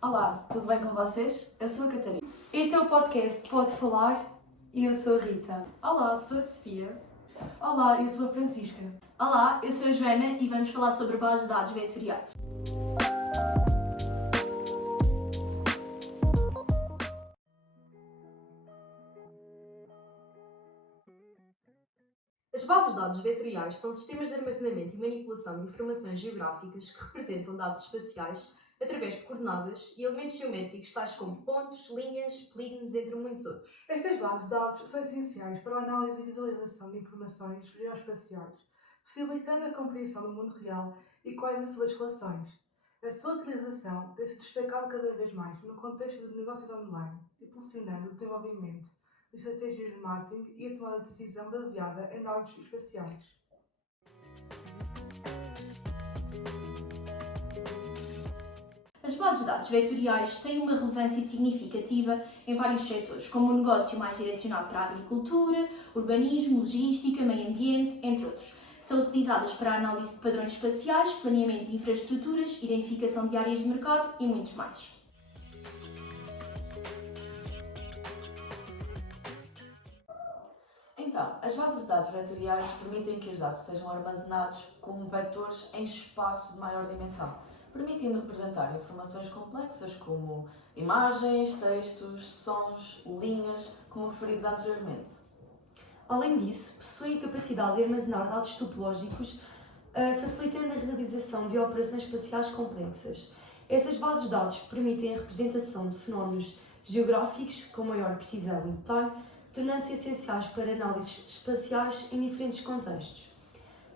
Olá, tudo bem com vocês? Eu sou a Catarina. Este é o podcast Pode Falar e eu sou a Rita. Olá, sou a Sofia. Olá, eu sou a Francisca. Olá, eu sou a Joana e vamos falar sobre bases de dados vetoriais. As bases de dados vetoriais são sistemas de armazenamento e manipulação de informações geográficas que representam dados espaciais através de coordenadas e elementos geométricos tais como pontos, linhas, polígonos, entre muitos outros. Estas bases de dados são essenciais para a análise e visualização de informações geoespaciais, facilitando a compreensão do mundo real e quais as suas relações. A sua utilização tem-se destacado cada vez mais no contexto de negócios online, impulsionando o desenvolvimento de estratégias de marketing e a tomada de decisão baseada em dados espaciais. As bases de dados vetoriais têm uma relevância significativa em vários setores, como o negócio mais direcionado para a agricultura, urbanismo, logística, meio ambiente, entre outros. São utilizadas para a análise de padrões espaciais, planeamento de infraestruturas, identificação de áreas de mercado e muitos mais. Então, as bases de dados vetoriais permitem que os dados sejam armazenados como vetores em espaços de maior dimensão, permitindo representar informações complexas como imagens, textos, sons, linhas, como referidos anteriormente. Além disso, possuem a capacidade de armazenar dados topológicos, facilitando a realização de operações espaciais complexas. Essas bases de dados permitem a representação de fenómenos geográficos com maior precisão e detalhe, tornando-se essenciais para análises espaciais em diferentes contextos.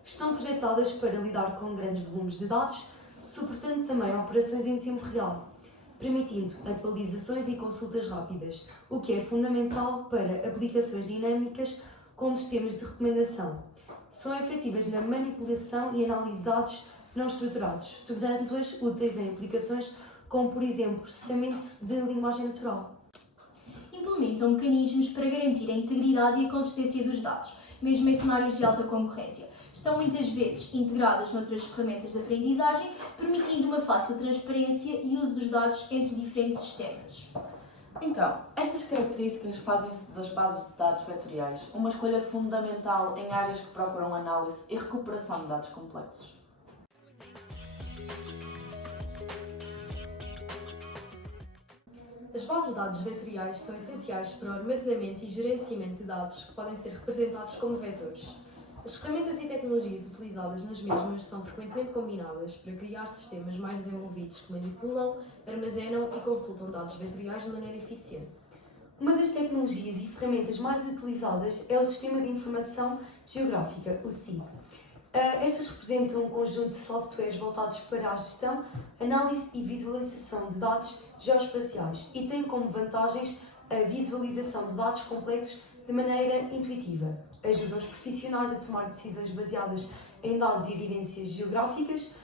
Estão projetadas para lidar com grandes volumes de dados, suportando também operações em tempo real, permitindo atualizações e consultas rápidas, o que é fundamental para aplicações dinâmicas com sistemas de recomendação. São efetivas na manipulação e análise de dados não estruturados, tornando-as úteis em aplicações como, por exemplo, processamento de linguagem natural. Implementam mecanismos para garantir a integridade e a consistência dos dados, mesmo em cenários de alta concorrência. Estão muitas vezes integradas noutras ferramentas de aprendizagem, permitindo uma fácil transparência e uso dos dados entre diferentes sistemas. Então, estas características fazem-se das bases de dados vetoriais uma escolha fundamental em áreas que procuram análise e recuperação de dados complexos. As bases de dados vetoriais são essenciais para o armazenamento e gerenciamento de dados que podem ser representados como vetores. As ferramentas e tecnologias utilizadas nas mesmas são frequentemente combinadas para criar sistemas mais desenvolvidos que manipulam, armazenam e consultam dados vetoriais de maneira eficiente. Uma das tecnologias e ferramentas mais utilizadas é o Sistema de Informação Geográfica, o SIG. Estas representam um conjunto de softwares voltados para a gestão, análise e visualização de dados geoespaciais e têm como vantagens a visualização de dados complexos de maneira intuitiva. Ajudam os profissionais a tomar decisões baseadas em dados e evidências geográficas,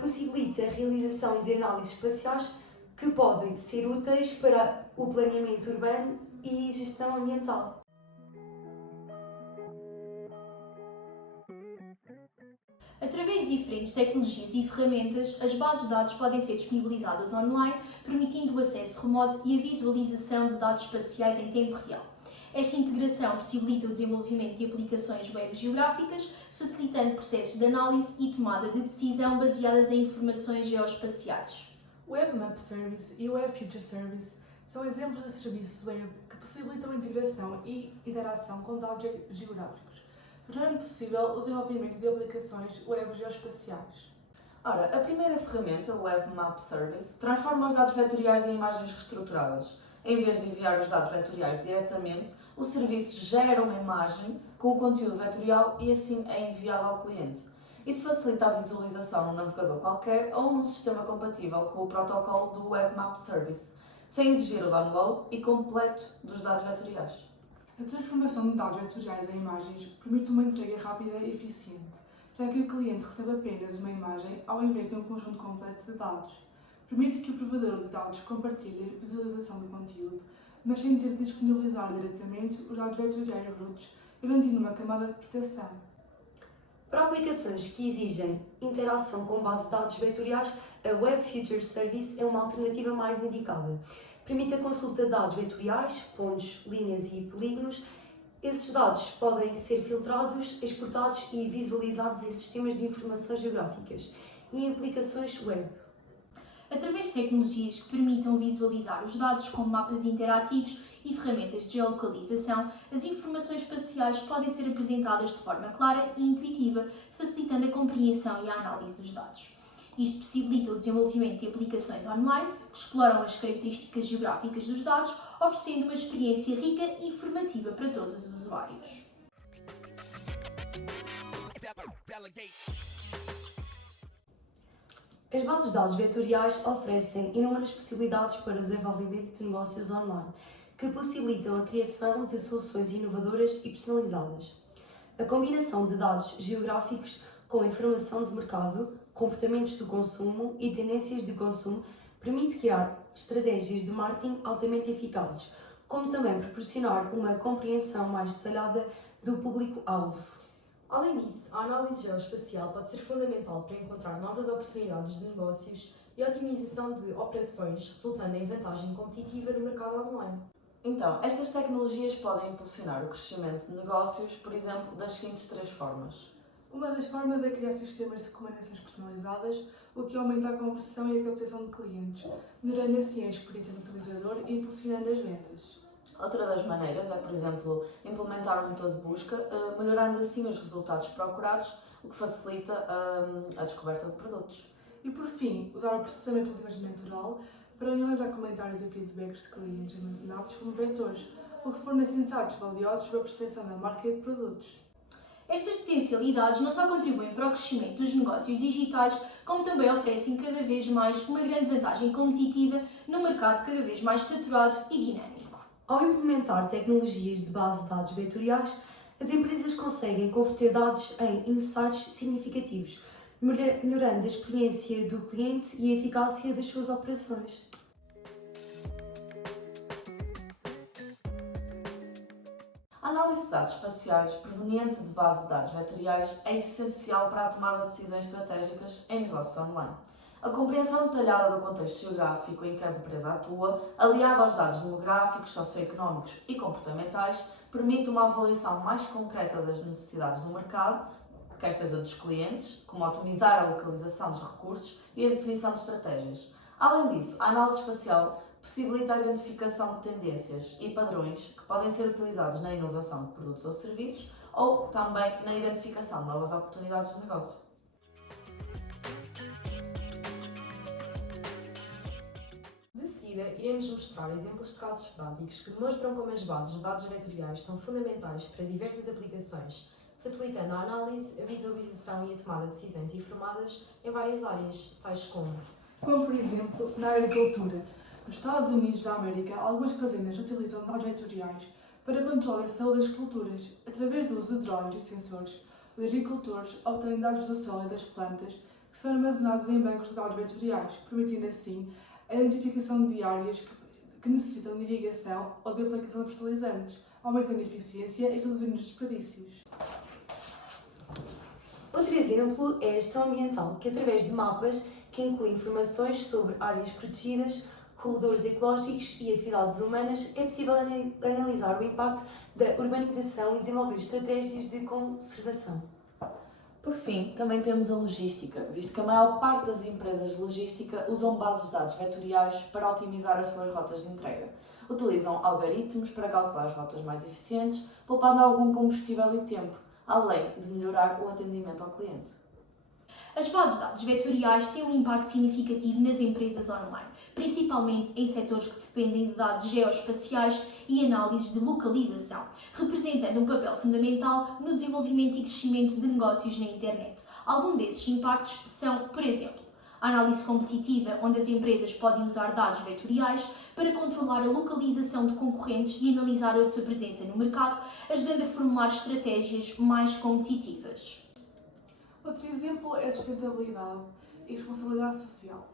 possibilita a realização de análises espaciais que podem ser úteis para o planeamento urbano e gestão ambiental. Através de diferentes tecnologias e ferramentas, as bases de dados podem ser disponibilizadas online, permitindo o acesso remoto e a visualização de dados espaciais em tempo real. Esta integração possibilita o desenvolvimento de aplicações web geográficas, facilitando processos de análise e tomada de decisão baseadas em informações geoespaciais. O Web Map Service e o Web Future Service são exemplos de serviços web que possibilitam a integração e interação com dados geográficos, tornando possível o desenvolvimento de aplicações web geoespaciais. Ora, a primeira ferramenta, o Web Map Service, transforma os dados vetoriais em imagens reestruturadas. Em vez de enviar os dados vetoriais diretamente, o serviço gera uma imagem com o conteúdo vetorial e assim é enviado ao cliente. Isso facilita a visualização num navegador qualquer ou num sistema compatível com o protocolo do Web Map Service, sem exigir o download e completo dos dados vetoriais. A transformação de dados vetoriais em imagens permite uma entrega rápida e eficiente, já que o cliente recebe apenas uma imagem ao invés de um conjunto completo de dados. Permite que o provedor de dados compartilhe a visualização do conteúdo, mas sem ter de disponibilizar diretamente os dados vetoriais brutos, garantindo uma camada de proteção. Para aplicações que exigem interação com bases de dados vetoriais, a Web Futures Service é uma alternativa mais indicada. Permite a consulta de dados vetoriais, pontos, linhas e polígonos. Esses dados podem ser filtrados, exportados e visualizados em sistemas de informação geográficas e em aplicações web. Através de tecnologias que permitam visualizar os dados como mapas interativos e ferramentas de geolocalização, as informações espaciais podem ser apresentadas de forma clara e intuitiva, facilitando a compreensão e a análise dos dados. Isto possibilita o desenvolvimento de aplicações online que exploram as características geográficas dos dados, oferecendo uma experiência rica e informativa para todos os usuários. As bases de dados vetoriais oferecem inúmeras possibilidades para o desenvolvimento de negócios online, que possibilitam a criação de soluções inovadoras e personalizadas. A combinação de dados geográficos com informação de mercado, comportamentos do consumo e tendências de consumo permite criar estratégias de marketing altamente eficazes, como também proporcionar uma compreensão mais detalhada do público-alvo. Além disso, a análise geoespacial pode ser fundamental para encontrar novas oportunidades de negócios e otimização de operações, resultando em vantagem competitiva no mercado online. Então, estas tecnologias podem impulsionar o crescimento de negócios, por exemplo, das seguintes 3 formas. Uma das formas é criar sistemas de recomendações personalizadas, o que aumenta a conversão e a captação de clientes, melhorando assim a experiência do utilizador e impulsionando as vendas. Outra das maneiras é, por exemplo, implementar um motor de busca, melhorando assim os resultados procurados, o que facilita a descoberta de produtos. E por fim, usar o processamento de linguagem natural para analisar comentários e feedbacks de clientes armazenados como vetores, o que fornece insights valiosos sobre a percepção da marca e de produtos. Estas potencialidades não só contribuem para o crescimento dos negócios digitais, como também oferecem cada vez mais uma grande vantagem competitiva num mercado cada vez mais saturado e dinâmico. Ao implementar tecnologias de base de dados vetoriais, as empresas conseguem converter dados em insights significativos, melhorando a experiência do cliente e a eficácia das suas operações. A análise de dados espaciais proveniente de base de dados vetoriais é essencial para a tomada de decisões estratégicas em negócios online. A compreensão detalhada do contexto geográfico em que a empresa atua, aliada aos dados demográficos, socioeconómicos e comportamentais, permite uma avaliação mais concreta das necessidades do mercado, quer seja dos clientes, como otimizar a localização dos recursos e a definição de estratégias. Além disso, a análise espacial possibilita a identificação de tendências e padrões que podem ser utilizados na inovação de produtos ou serviços ou também na identificação de novas oportunidades de negócio. De seguida, iremos mostrar exemplos de casos práticos que demonstram como as bases de dados vetoriais são fundamentais para diversas aplicações, facilitando a análise, a visualização e a tomada de decisões informadas em várias áreas, tais como Por exemplo, na agricultura. Nos Estados Unidos da América, algumas fazendas utilizam dados vetoriais para controle da saúde das culturas. Através do uso de drones e sensores, os agricultores obtêm dados do solo e das plantas que são armazenados em bancos de dados vetoriais, permitindo assim a identificação de áreas que necessitam de irrigação ou de aplicação de fertilizantes, aumentando a eficiência e reduzindo os desperdícios. Outro exemplo é a gestão ambiental, que através de mapas que incluem informações sobre áreas protegidas, corredores ecológicos e atividades humanas, é possível analisar o impacto da urbanização e desenvolver estratégias de conservação. Por fim, também temos a logística, visto que a maior parte das empresas de logística usam bases de dados vetoriais para otimizar as suas rotas de entrega. Utilizam algoritmos para calcular as rotas mais eficientes, poupando algum combustível e tempo, além de melhorar o atendimento ao cliente. As bases de dados vetoriais têm um impacto significativo nas empresas online, principalmente em setores que dependem de dados geoespaciais e análises de localização, representando um papel fundamental no desenvolvimento e crescimento de negócios na internet. Alguns desses impactos são, por exemplo, a análise competitiva, onde as empresas podem usar dados vetoriais para controlar a localização de concorrentes e analisar a sua presença no mercado, ajudando a formular estratégias mais competitivas. Outro exemplo é a sustentabilidade e responsabilidade social.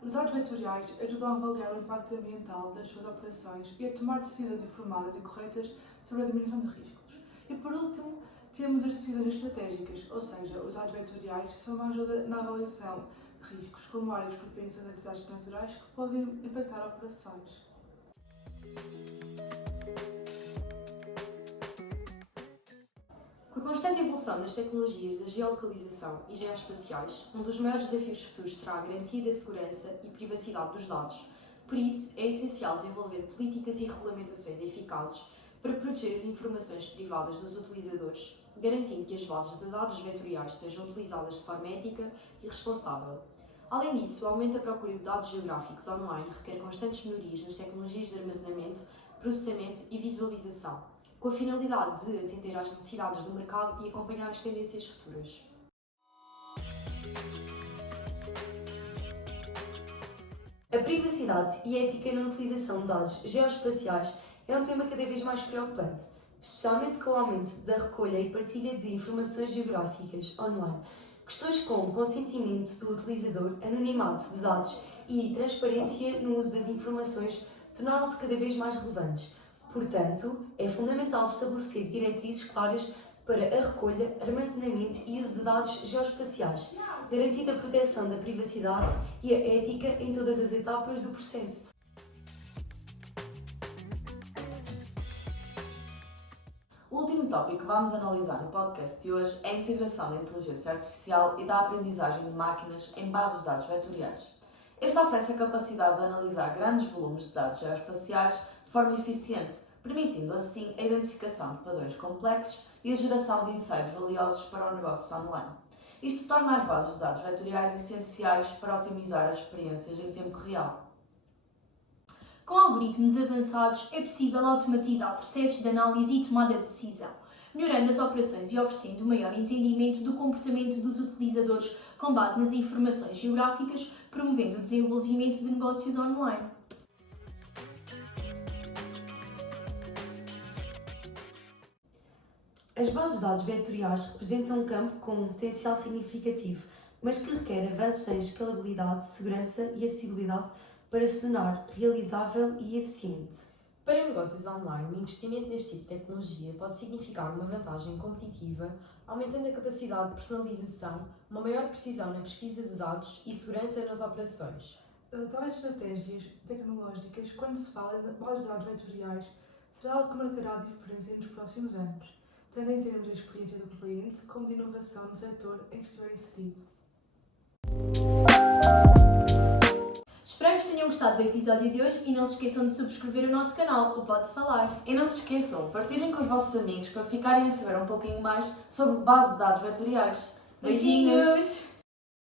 Os dados vetoriais ajudam a avaliar o impacto ambiental das suas operações e a tomar decisões informadas e corretas sobre a diminuição de riscos. E por último, Temos as decisões estratégicas, ou seja, os dados vetoriais são uma ajuda na avaliação de riscos, como áreas propensas a desastres naturais que podem impactar operações. Com a constante evolução das tecnologias da geolocalização e geoespaciais, um dos maiores desafios futuros será a garantia da segurança e privacidade dos dados. Por isso, é essencial desenvolver políticas e regulamentações eficazes para proteger as informações privadas dos utilizadores, garantindo que as bases de dados vetoriais sejam utilizadas de forma ética e responsável. Além disso, o aumento da procura de dados geográficos online requer constantes melhorias nas tecnologias de armazenamento, processamento e visualização, com a finalidade de atender às necessidades do mercado e acompanhar as tendências futuras. A privacidade e a ética na utilização de dados geoespaciais é um tema cada vez mais preocupante, especialmente com o aumento da recolha e partilha de informações geográficas online. Questões como consentimento do utilizador, anonimato de dados e transparência no uso das informações tornaram-se cada vez mais relevantes. Portanto, é fundamental estabelecer diretrizes claras para a recolha, armazenamento e uso de dados geoespaciais, garantindo a proteção da privacidade e a ética em todas as etapas do processo. O último tópico que vamos analisar no podcast de hoje é a integração da inteligência artificial e da aprendizagem de máquinas em bases de dados vetoriais. Esta oferece a capacidade de analisar grandes volumes de dados geoespaciais de forma eficiente, permitindo assim a identificação de padrões complexos e a geração de insights valiosos para o negócio online. Isto torna as bases de dados vetoriais essenciais para otimizar as experiências em tempo real. Com algoritmos avançados, é possível automatizar processos de análise e tomada de decisão, melhorando as operações e oferecendo maior entendimento do comportamento dos utilizadores com base nas informações geográficas, promovendo o desenvolvimento de negócios online. As bases de dados vetoriais representam um campo com um potencial significativo, mas que requer avanços em escalabilidade, segurança e acessibilidade para se tornar realizável e eficiente. Para negócios online, o investimento neste tipo de tecnologia pode significar uma vantagem competitiva, aumentando a capacidade de personalização, uma maior precisão na pesquisa de dados e segurança nas operações. Tais estratégias tecnológicas, quando se fala de bases de dados vetoriais, será algo que marcará a diferença nos próximos anos, tanto em termos de experiência do cliente como de inovação no setor em que estiver inserido. Esperamos que tenham gostado do episódio de hoje e não se esqueçam de subscrever o nosso canal, o Pode Falar. E não se esqueçam, partilhem com os vossos amigos para ficarem a saber um pouquinho mais sobre base de dados vetoriais. Beijinhos!